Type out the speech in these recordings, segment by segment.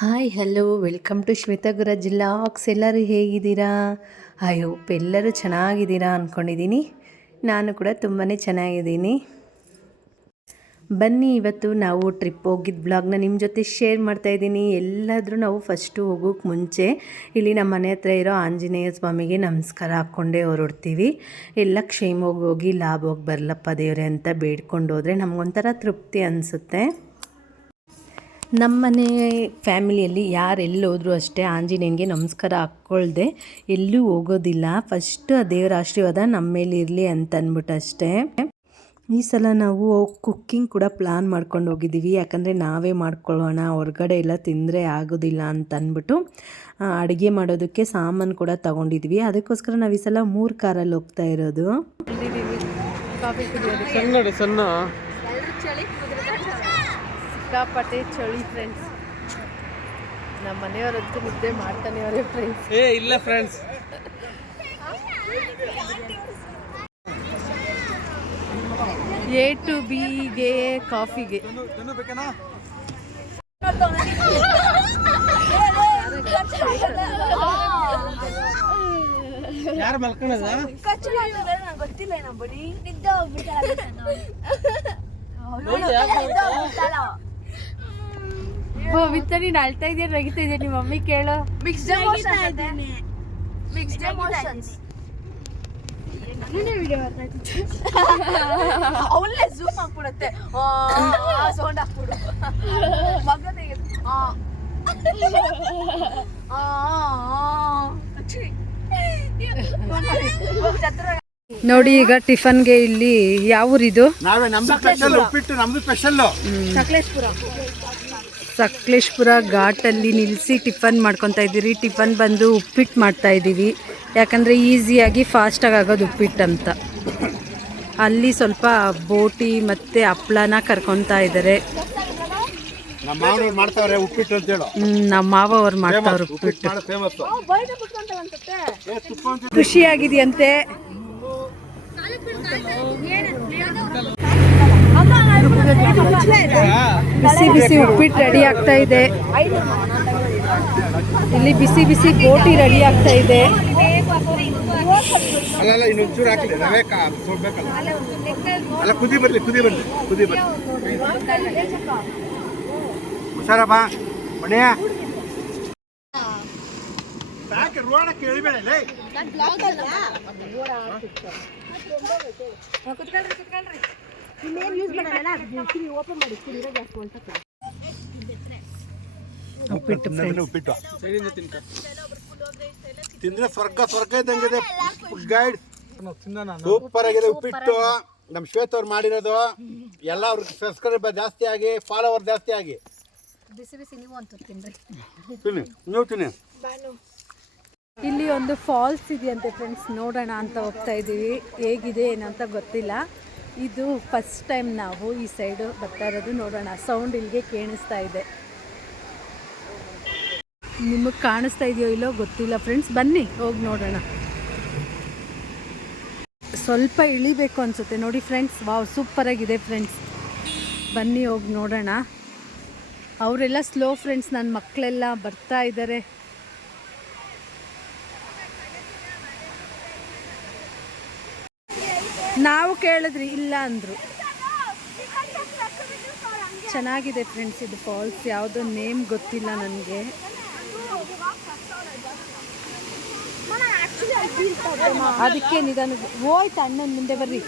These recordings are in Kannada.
Hi hello welcome to Shweta ಗುರಜ್ ಲಾಕ್ಸ್. ಎಲ್ಲರೂ ಹೇಗಿದ್ದೀರಾ? ಐ ಹೋಪ್ ಎಲ್ಲರೂ ಚೆನ್ನಾಗಿದ್ದೀರಾ ಅಂದ್ಕೊಂಡಿದ್ದೀನಿ. ನಾನು ಕೂಡ ತುಂಬಾ ಚೆನ್ನಾಗಿದ್ದೀನಿ. ಬನ್ನಿ, ಇವತ್ತು ನಾವು ಟ್ರಿಪ್ ಹೋಗಿದ್ದ ಬ್ಲಾಗ್ನ ನಿಮ್ಮ ಜೊತೆ ಶೇರ್ ಮಾಡ್ತಾಯಿದ್ದೀನಿ. ಎಲ್ಲಾದರೂ ನಾವು ಫಸ್ಟು ಹೋಗೋಕ್ಕೆ ಮುಂಚೆ ಇಲ್ಲಿ ನಮ್ಮ ಮನೆ ಹತ್ರ ಇರೋ ಆಂಜನೇಯ ಸ್ವಾಮಿಗೆ ನಮಸ್ಕಾರ ಹಾಕ್ಕೊಂಡೇ ಹೊರಡ್ತೀವಿ. ಎಲ್ಲ ಕ್ಷೇಮವಾಗಿ ಹೋಗಿ ಲಾಭವಾಗಿ ಬರಲಪ್ಪ ದೇವರೇ ಅಂತ ಬೇಡ್ಕೊಂಡು ಹೋದರೆ ನಮಗೊಂಥರ ತೃಪ್ತಿ ಅನಿಸುತ್ತೆ. ನಮ್ಮ ಮನೆ ಫ್ಯಾಮಿಲಿಯಲ್ಲಿ ಯಾರೆಲ್ಲೋದ್ರೂ ಅಷ್ಟೇ ಆಂಜನೇಯನಿಗೆ ನಮಸ್ಕಾರ ಹಾಕ್ಕೊಳ್ದೆ ಎಲ್ಲೂ ಹೋಗೋದಿಲ್ಲ. ಫಸ್ಟು ಆ ದೇವರ ಆಶೀರ್ವಾದ ನಮ್ಮ ಮೇಲೆ ಇರಲಿ ಅಂತ ಅಂದ್ಬಿಟ್ಟು ಅಷ್ಟೇ. ಈ ಸಲ ನಾವು ಕುಕ್ಕಿಂಗ್ ಕೂಡ ಪ್ಲ್ಯಾನ್ ಮಾಡ್ಕೊಂಡು ಹೋಗಿದ್ದೀವಿ. ಯಾಕಂದರೆ ನಾವೇ ಮಾಡ್ಕೊಳ್ಳೋಣ, ಹೊರಗಡೆ ಎಲ್ಲ ತಿಂದರೆ ಆಗೋದಿಲ್ಲ ಅಂತ ಅಂದ್ಬಿಟ್ಟು ಅಡುಗೆ ಮಾಡೋದಕ್ಕೆ ಸಾಮಾನು ಕೂಡ ತೊಗೊಂಡಿದ್ವಿ. ಅದಕ್ಕೋಸ್ಕರ ನಾವು ಈ ಸಲ 3 ಕಾರಲ್ಲಿ ಹೋಗ್ತಾ ಇರೋದು. ಸಿಕ್ಕಾಪಟ್ಟೆ ಚಳಿ ಫ್ರೆಂಡ್ಸ್. ನಮ್ಮ ಮನೆಯವರಂತೂ ನಿದ್ದೆ ಮಾಡ್ತಾನೆ ಅವರೇ ಫ್ರೆಂಡ್ಸ್. ಇಲ್ಲ ಫ್ರೆಂಡ್ಸ್, A to B ಗೆ ಕಾಫಿಗೆ ಯಾರು ಮಲ್ಕೊಳ್ಳೋದ? ಗೊತ್ತಿಲ್ಲ ನಮ್ಮ ಬಡಿ ನಿದ್ದೆ ಹೋಗ್ಬಿಡ್ತಾಳೆ. ಪವಿತ್ರ ನೀನು ಅಳ್ತಾ ಇದೆಯಾ ನಗಿತಾ ಇದೆಯಾ? ನಿಮ್ಮ ಮಮ್ಮಿ ಕೇಳೋ. Mixed emotions. ಅವಳೇ ಝೂಮ್ ಹಾಕ್ಬಿಡುತ್ತೆ, ಸೌಂಡ್ ಹಾಕ್ಬಿಡು ಮಗನಿಗೆ. ನೋಡಿ, ಈಗ ಟಿಫನ್ಗೆ ಇಲ್ಲಿ ಯಾವ ಊರಿದು? ನಮ್ದು ಸ್ಪೆಷಲ್ ಉಪ್ಪಿಟ್ಟು, ನಮ್ದು ಸ್ಪೆಷಲ್ ಸಕಲೇಶ್ಪುರ ಘಾಟಲ್ಲಿ ನಿಲ್ಲಿಸಿ ಟಿಫನ್ ಮಾಡ್ಕೊತಾ ಇದ್ದೀರಿ. ಟಿಫನ್ ಬಂದು ಉಪ್ಪಿಟ್ಟು ಮಾಡ್ತಾ ಇದ್ದೀವಿ. ಯಾಕಂದರೆ ಈಸಿಯಾಗಿ ಫಾಸ್ಟಾಗಿ ಆಗೋದು ಉಪ್ಪಿಟ್ಟು ಅಂತ. ಅಲ್ಲಿ ಸ್ವಲ್ಪ ಬೋಟಿ ಮತ್ತು ಹಪ್ಳನ ಕರ್ಕೊತಾ ಇದ್ದಾರೆ. ನಮ್ಮ ಮಾವನವ್ರು ಮಾಡ್ತಾವ್ರೆ ಉಪ್ಪಿಟ್ಟು ಅಂತ ಹೇಳು. ನಮ್ಮ ಮಾವ ಅವ್ರು ಮಾಡ್ತಾವ್ರು ಉಪ್ಪಿಟ್ಟು. ಖುಷಿಯಾಗಿದೆಯಂತೆ. ಬಿಸಿ ಬಿಸಿ ಉಪ್ಪಿಟ್ಟು ರೆಡಿ ಆಗ್ತಾ ಇದೆ. ಇಲ್ಲಿ ಬಿಸಿ ಬಿಸಿ ಬೋಟಿ ರೆಡಿ ಆಗ್ತಾ ಇದೆ. ಅಲ್ಲ ಇನ್ನೊಂಚೂರು ಹಾಕಲಿ, ರವೆ ಬೇಕಲ್ಲ. ಅಲ್ಲ ಕುದಿ ಬರ್ಲಿ. ಹುಷಾರಪ್ಪ ಮನೆಯ ರೋಣ ಕೇಳಿಬೇಡ. ಉಪ್ಪಿಟ್ಟು ತಿಂದ್ರೆ ಸ್ವರ್ಗ ಇದ್ದಂಗಿದೆ. ಗೈಡ್ ಸೂಪರ್ ಆಗಿದೆ ಉಪ್ಪಿಟ್ಟು. ನಮ್ಮ ಶ್ವೇತ ಅವ್ರು ಮಾಡಿರೋದು. ಎಲ್ಲ ಅವ್ರ ಸಬ್ಸ್ಕ್ರೈಬರ್ ಜಾಸ್ತಿ ಆಗಿ, ಫಾಲೋವರ್ ಜಾಸ್ತಿ ಆಗಿ. ನೀವು ತಿನ್ನಿ. ಇಲ್ಲಿ ಒಂದು ಫಾಲ್ಸ್ ಇದೆಯಂತೆ ಫ್ರೆಂಡ್ಸ್, ನೋಡೋಣ ಅಂತ ಹೋಗ್ತಾ ಇದ್ದೀವಿ. ಹೇಗಿದೆ ಏನಂತ ಗೊತ್ತಿಲ್ಲ. ಇದು ಫಸ್ಟ್ ಟೈಮ್ ನಾವು ಈ ಸೈಡು ಬರ್ತಾ ಇರೋದು. ನೋಡೋಣ, ಸೌಂಡ್ ಇಲ್ಲಿಗೆ ಕೇಳಿಸ್ತಾ ಇದೆ. ನಿಮಗೆ ಕಾಣಿಸ್ತಾ ಇದೆಯೋ ಇಲ್ಲೋ ಗೊತ್ತಿಲ್ಲ ಫ್ರೆಂಡ್ಸ್. ಬನ್ನಿ ಹೋಗಿ ನೋಡೋಣ. ಸ್ವಲ್ಪ ಇಳಿಬೇಕು ಅನಿಸುತ್ತೆ ನೋಡಿ ಫ್ರೆಂಡ್ಸ್. Wow, ಸೂಪರಾಗಿದೆ friends. ಬನ್ನಿ ಹೋಗಿ ನೋಡೋಣ. ಅವರೆಲ್ಲ ಸ್ಲೋ ಫ್ರೆಂಡ್ಸ್, ನನ್ನ ಮಕ್ಕಳೆಲ್ಲ ಬರ್ತಾ ಇದ್ದಾರೆ. ನಾವು ಕೇಳಿದ್ರಿ, ಇಲ್ಲ ಅಂದರು. ಚೆನ್ನಾಗಿದೆ ಫ್ರೆಂಡ್ಸ್ ಇದು ಫಾಲ್ಸ್. ಯಾವುದೋ ನೇಮ್ ಗೊತ್ತಿಲ್ಲ ನನಗೆ. ಅದಕ್ಕೆ ನಿಧಾನ ಹೋಯ್ತು. ಅಣ್ಣನ ಮುಂದೆ ಬರ್ರಿ.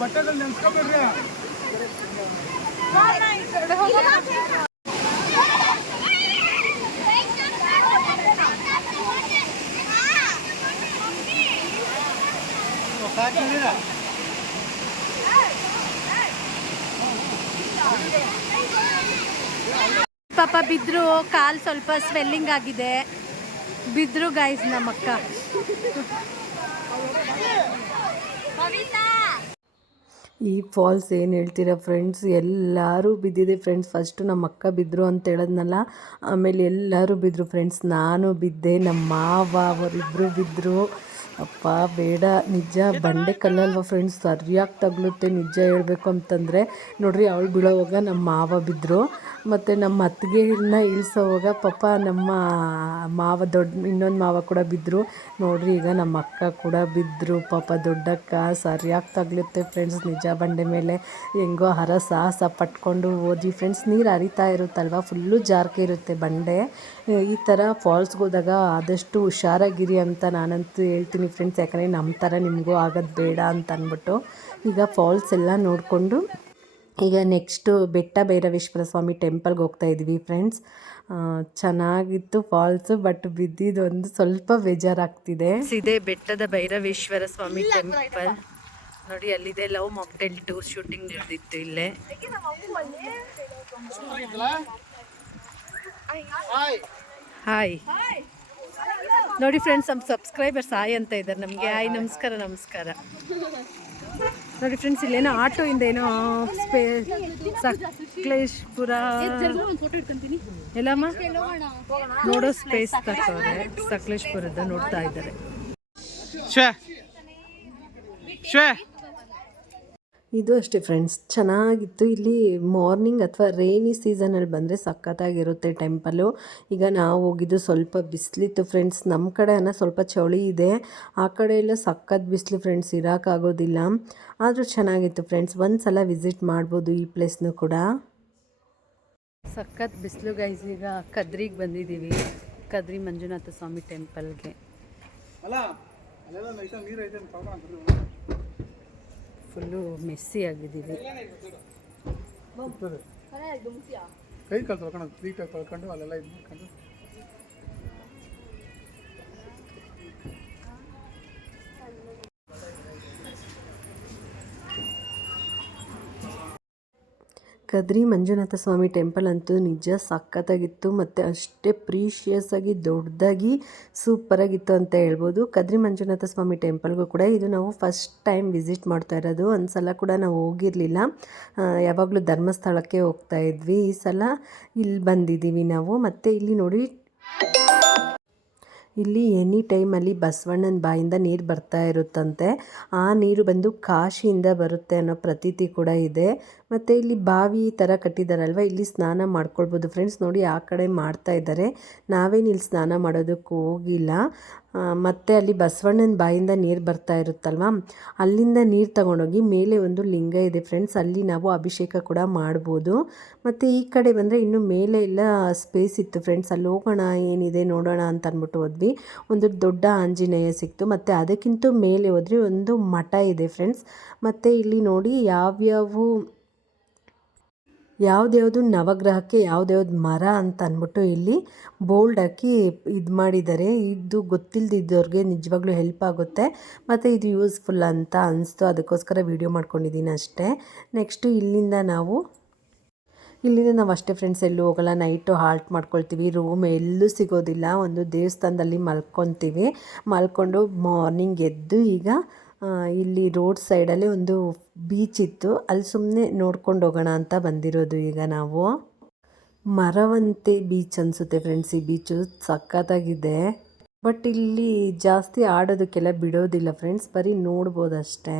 ಬಟ್ಟೆಗಳು ನೆನ್ಸ್ಕೊಬೇಡ್ರಿ. ಪಾಪ ಬಿದ್ರು, ಕಾಲು ಸ್ವಲ್ಪ ಸ್ವೆಲ್ಲಿಂಗ್ ಆಗಿದೆ. ಬಿದ್ರು ಗೈಸ್ ನಮ್ಮ ಅಕ್ಕ. ಈ ಫಾಲ್ಸ್ ಏನು ಹೇಳ್ತೀರಾ ಫ್ರೆಂಡ್ಸ್, ಎಲ್ಲರೂ ಬಿದ್ದಿದೆ ಫ್ರೆಂಡ್ಸ್. ಫಸ್ಟು ನಮ್ಮ ಅಕ್ಕ ಬಿದ್ದರು ಅಂತ ಹೇಳಿದ್ನಲ್ಲ, ಆಮೇಲೆ ಎಲ್ಲರೂ ಬಿದ್ದರು ಫ್ರೆಂಡ್ಸ್. ನಾನು ಬಿದ್ದೆ, ನಮ್ಮ ಮಾವ ಅವರಿಬ್ಬರು ಬಿದ್ದರು. ಅಪ್ಪ ಬೇಡ, ನಿಜ ಬಂಡೆ ಕಲ್ಲಲ್ವ ಫ್ರೆಂಡ್ಸ್, ಸರಿಯಾಗಿ ತಗಲುತ್ತೆ ನಿಜ ಹೇಳಬೇಕು ಅಂತಂದರೆ. ನೋಡ್ರಿ, ಅವಳು ಬೀಳೋವಾಗ ನಮ್ಮ ಮಾವ ಬಿದ್ದರು, ಮತ್ತು ನಮ್ಮ ಅತ್ತಿಗೆನ ಇಳಿಸೋವಾಗ ಪಾಪ ನಮ್ಮ ಮಾವ ಇನ್ನೊಂದು ಮಾವ ಕೂಡ ಬಿದ್ದರು. ನೋಡ್ರಿ, ಈಗ ನಮ್ಮ ಅಕ್ಕ ಕೂಡ ಬಿದ್ದರು ಪಾಪ, ದೊಡ್ಡಕ್ಕ. ಸರಿಯಾಗಿ ತಗಲುತ್ತೆ ಫ್ರೆಂಡ್ಸ್ ನಿಜ ಬಂಡೆ ಮೇಲೆ. ಹೆಂಗೋ ಸಾಹಸ ಪಟ್ಕೊಂಡು ಹೋದ್ವಿ ಫ್ರೆಂಡ್ಸ್. ನೀರು ಹರಿತಾ ಇರುತ್ತಲ್ವ, ಫುಲ್ಲು ಜಾರ್ಕೆ ಇರುತ್ತೆ ಬಂಡೆ. ಈ ಥರ ಫಾಲ್ಸ್ಗೆ ಹೋದಾಗ ಆದಷ್ಟು ಹುಷಾರಾಗಿರಿ ಅಂತ ನಾನಂತೂ ಹೇಳ್ತೀನಿ ಫ್ರೆಂಡ್ಸ್. ಯಾಕಂದರೆ ನಮ್ಮ ಥರ ನಿಮಗೂ ಆಗೋದು ಬೇಡ ಅಂತ ಅಂದ್ಬಿಟ್ಟು. ಈಗ ಫಾಲ್ಸ್ ಎಲ್ಲ ನೋಡಿಕೊಂಡು ಈಗ ನೆಕ್ಸ್ಟು ಬೆಟ್ಟ ಭೈರವೇಶ್ವರ ಸ್ವಾಮಿ ಟೆಂಪಲ್ಗೆ ಹೋಗ್ತಾ ಇದ್ವಿ ಫ್ರೆಂಡ್ಸ್. ಚೆನ್ನಾಗಿತ್ತು ಫಾಲ್ಸು, ಬಟ್ ಬಿದ್ದಿದ್ದೊಂದು ಸ್ವಲ್ಪ ಬೇಜಾರಾಗ್ತಿದೆ. ಇದೇ ಬೆಟ್ಟದ ಭೈರವೇಶ್ವರ ಸ್ವಾಮಿ ಟೆಂಪಲ್ ನೋಡಿ, ಅಲ್ಲಿದೆ. ಲವ್ ಮಾಕ್ಟೇಲ್ 2 ಶೂಟಿಂಗ್ ನಡೆದಿತ್ತು ಇಲ್ಲೇ. ಹಾಯ್ ನೋಡಿ ಫ್ರೆಂಡ್ಸ್, ನಮ್ಮ ಸಬ್ಸ್ಕ್ರೈಬರ್ಸ್ ಹಾಯ್ ಅಂತ ಇದ್ದಾರೆ ನಮಗೆ. ಹಾಯ್, ನಮಸ್ಕಾರ ನಮಸ್ಕಾರ. ನೋಡಿ ಫ್ರೆಂಡ್ಸ್, ಇಲ್ಲೇನೋ ಆಟೋಯಿಂದ ಏನೋ ಸಕಲೇಶ್ಪುರ ಎಲ್ಲಮ್ಮ ನೋಡೋ ಸ್ಪೇಸ್ ತಕ್ಕವ್ರೆ. ಸಕಲೇಶ್ಪುರದ ನೋಡ್ತಾ ಇದ್ದಾರೆ. ಇದು ಅಷ್ಟೇ ಫ್ರೆಂಡ್ಸ್, ಚೆನ್ನಾಗಿತ್ತು. ಇಲ್ಲಿ ಮಾರ್ನಿಂಗ್ ಅಥವಾ ರೈನಿ ಸೀಸನಲ್ಲಿ ಬಂದರೆ ಸಖತ್ತಾಗಿರುತ್ತೆ ಟೆಂಪಲು. ಈಗ ನಾವು ಹೋಗಿದ್ದು ಸ್ವಲ್ಪ ಬಿಸಿಲಿತ್ತು ಫ್ರೆಂಡ್ಸ್. ನಮ್ಮ ಕಡೆ ಸ್ವಲ್ಪ ಚಳಿ ಇದೆ, ಆ ಕಡೆ ಎಲ್ಲ ಸಖತ್ ಬಿಸಿಲು ಫ್ರೆಂಡ್ಸ್, ಇರೋಕ್ಕಾಗೋದಿಲ್ಲ. ಆದರೂ ಚೆನ್ನಾಗಿತ್ತು ಫ್ರೆಂಡ್ಸ್, ಒಂದು ಸಲ ವಿಸಿಟ್ ಮಾಡ್ಬೋದು ಈ ಪ್ಲೇಸ್ನೂ ಕೂಡ. ಸಖತ್ ಬಿಸಿಲು ಗೈಸ್. ಈಗ ಕದ್ರಿಗೆ ಬಂದಿದ್ದೀವಿ, ಕದ್ರಿ ಮಂಜುನಾಥ ಸ್ವಾಮಿ ಟೆಂಪಲ್ಗೆ. ಫುಲ್ಲು ಮೆಸ್ಸಿ ಆಗಿದ್ದೀವಿ. ಕೈ ಕಾಲು ತೊಳ್ಕೊಂಡು ನೀಟಾಗಿ ತೊಳ್ಕೊಂಡು ಅಲ್ಲೆಲ್ಲ ಇದು ಮಾಡ್ಕೊಂಡು ಕದ್ರಿ ಮಂಜುನಾಥ ಸ್ವಾಮಿ ಟೆಂಪಲ್ ಅಂತೂ ನಿಜ ಸಖತ್ತಾಗಿತ್ತು, ಮತ್ತು ಅಷ್ಟೇ ಪ್ರೀಷಿಯಸ್ ಆಗಿ ದೊಡ್ಡದಾಗಿ ಸೂಪರಾಗಿತ್ತು ಅಂತ ಹೇಳ್ಬೋದು. ಕದ್ರಿ ಮಂಜುನಾಥ ಸ್ವಾಮಿ ಟೆಂಪಲ್ಗೂ ಕೂಡ ಇದು ನಾವು ಫಸ್ಟ್ ಟೈಮ್ ವಿಸಿಟ್ ಮಾಡ್ತಾ ಇರೋದು. ಒಂದು ಸಲ ಕೂಡ ನಾವು ಹೋಗಿರಲಿಲ್ಲ, ಯಾವಾಗಲೂ ಧರ್ಮಸ್ಥಳಕ್ಕೆ ಹೋಗ್ತಾ ಇದ್ವಿ. ಈ ಸಲ ಇಲ್ಲಿ ಬಂದಿದ್ದೀವಿ ನಾವು. ಮತ್ತು ಇಲ್ಲಿ ನೋಡಿ, ಇಲ್ಲಿ ಎನಿ ಟೈಮಲ್ಲಿ ಬಸವಣ್ಣನ ಬಾಯಿಂದ ನೀರು ಬರ್ತಾ ಇರುತ್ತಂತೆ. ಆ ನೀರು ಬಂದು ಕಾಶಿಯಿಂದ ಬರುತ್ತೆ ಅನ್ನೋ ಪ್ರತೀತಿ ಕೂಡ ಇದೆ. ಮತ್ತು ಇಲ್ಲಿ ಬಾವಿ ಥರ ಕಟ್ಟಿದ್ದಾರಲ್ವ, ಇಲ್ಲಿ ಸ್ನಾನ ಮಾಡ್ಕೊಳ್ಬೋದು ಫ್ರೆಂಡ್ಸ್. ನೋಡಿ, ಆ ಕಡೆ ಮಾಡ್ತಾ ಇದ್ದಾರೆ, ನಾವೇನು ಇಲ್ಲಿ ಸ್ನಾನ ಮಾಡೋದಕ್ಕೆ ಹೋಗಿಲ್ಲ. ಮತ್ತು ಅಲ್ಲಿ ಬಸವಣ್ಣನ ಬಾಯಿಂದ ನೀರು ಬರ್ತಾ ಇರುತ್ತಲ್ವ, ಅಲ್ಲಿಂದ ನೀರು ತಗೊಂಡೋಗಿ ಮೇಲೆ ಒಂದು ಲಿಂಗ ಇದೆ ಫ್ರೆಂಡ್ಸ್, ಅಲ್ಲಿ ನಾವು ಅಭಿಷೇಕ ಕೂಡ ಮಾಡ್ಬೋದು. ಮತ್ತು ಈ ಕಡೆ ಬಂದರೆ ಇನ್ನು ಮೇಲೆ ಎಲ್ಲ ಸ್ಪೇಸ್ ಇತ್ತು ಫ್ರೆಂಡ್ಸ್, ಅಲ್ಲಿ ಹೋಗೋಣ ಏನಿದೆ ನೋಡೋಣ ಅಂತ ಅಂದ್ಬಿಟ್ಟು ಹೋದ್ವಿ. ಒಂದು ದೊಡ್ಡ ಆಂಜನೇಯ ಸಿಕ್ತು. ಮತ್ತು ಅದಕ್ಕಿಂತ ಮೇಲೆ ಹೋದ್ರಿ ಒಂದು ಮಠ ಇದೆ ಫ್ರೆಂಡ್ಸ್. ಮತ್ತು ಇಲ್ಲಿ ನೋಡಿ, ಯಾವುದ್ಯಾವುದು ನವಗ್ರಹಕ್ಕೆ ಯಾವುದ್ಯಾವ್ದು ಮರ ಅಂತ ಅಂದ್ಬಿಟ್ಟು ಇಲ್ಲಿ ಬೋಲ್ಡ್ ಹಾಕಿ ಇದು ಮಾಡಿದ್ದಾರೆ. ಇದು ಗೊತ್ತಿಲ್ಲದಿದ್ದವ್ರಿಗೆ ನಿಜವಾಗ್ಲೂ ಹೆಲ್ಪ್ ಆಗುತ್ತೆ, ಮತ್ತು ಇದು ಯೂಸ್ಫುಲ್ ಅಂತ ಅನಿಸ್ತು, ಅದಕ್ಕೋಸ್ಕರ ವಿಡಿಯೋ ಮಾಡ್ಕೊಂಡಿದ್ದೀನಿ ಅಷ್ಟೇ. ನೆಕ್ಸ್ಟು ಇಲ್ಲಿಂದ ನಾವು ಅಷ್ಟೇ ಫ್ರೆಂಡ್ಸ್, ಎಲ್ಲೂ ಹೋಗಲ್ಲ. ನೈಟು ಹಾಲ್ಟ್ ಮಾಡ್ಕೊಳ್ತೀವಿ, ರೂಮ್ ಎಲ್ಲೂ ಸಿಗೋದಿಲ್ಲ. ಒಂದು ದೇವಸ್ಥಾನದಲ್ಲಿ ಮಲ್ಕೊಂಡು ಮಾರ್ನಿಂಗ್ ಎದ್ದು ಈಗ ಇಲ್ಲಿ ರೋಡ್ ಸೈಡಲ್ಲಿ ಒಂದು ಬೀಚ್ ಇತ್ತು, ಅಲ್ಲಿ ಸುಮ್ಮನೆ ನೋಡ್ಕೊಂಡು ಹೋಗೋಣ ಅಂತ ಬಂದಿರೋದು. ಈಗ ನಾವು ಮರವಂತೆ ಬೀಚ್ ಅನಿಸುತ್ತೆ ಫ್ರೆಂಡ್ಸ್, ಈ ಬೀಚು ಸಖತ್ತಾಗಿದೆ. ಬಟ್ ಇಲ್ಲಿ ಜಾಸ್ತಿ ಆಡೋದಕ್ಕೆಲ್ಲ ಬಿಡೋದಿಲ್ಲ ಫ್ರೆಂಡ್ಸ್, ಬರೀ ನೋಡ್ಬೋದಷ್ಟೇ.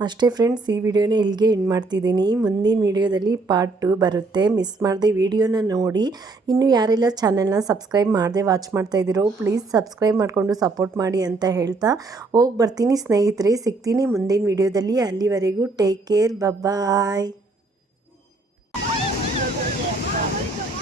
ಅಷ್ಟೇ ಫ್ರೆಂಡ್ಸ್, ಈ ವಿಡಿಯೋನ ಇಲ್ಲಿಗೆ ಎಂಡ್ ಮಾಡ್ತಿದ್ದೀನಿ. ಮುಂದಿನ ವಿಡಿಯೋದಲ್ಲಿ ಪಾರ್ಟ್ 2 ಬರುತ್ತೆ, ಮಿಸ್ ಮಾಡದೆ ವಿಡಿಯೋನ ನೋಡಿ. ಇನ್ನೂ ಯಾರೆಲ್ಲ ಚಾನೆಲ್ನ ಸಬ್ಸ್ಕ್ರೈಬ್ ಮಾಡದೆ ವಾಚ್ ಮಾಡ್ತಾ ಇದ್ದೀರೋ ಪ್ಲೀಸ್ ಸಬ್ಸ್ಕ್ರೈಬ್ ಮಾಡಿಕೊಂಡು ಸಪೋರ್ಟ್ ಮಾಡಿ ಅಂತ ಹೇಳ್ತಾ ಹೋಗಿ ಬರ್ತೀನಿ ಸ್ನೇಹಿತರೆ. ಸಿಗ್ತೀನಿ ಮುಂದಿನ ವಿಡಿಯೋದಲ್ಲಿ. ಅಲ್ಲಿವರೆಗೂ ಟೇಕ್ ಕೇರ್, ಬಾಯ್. ಆಯ್ತಮ್ಮ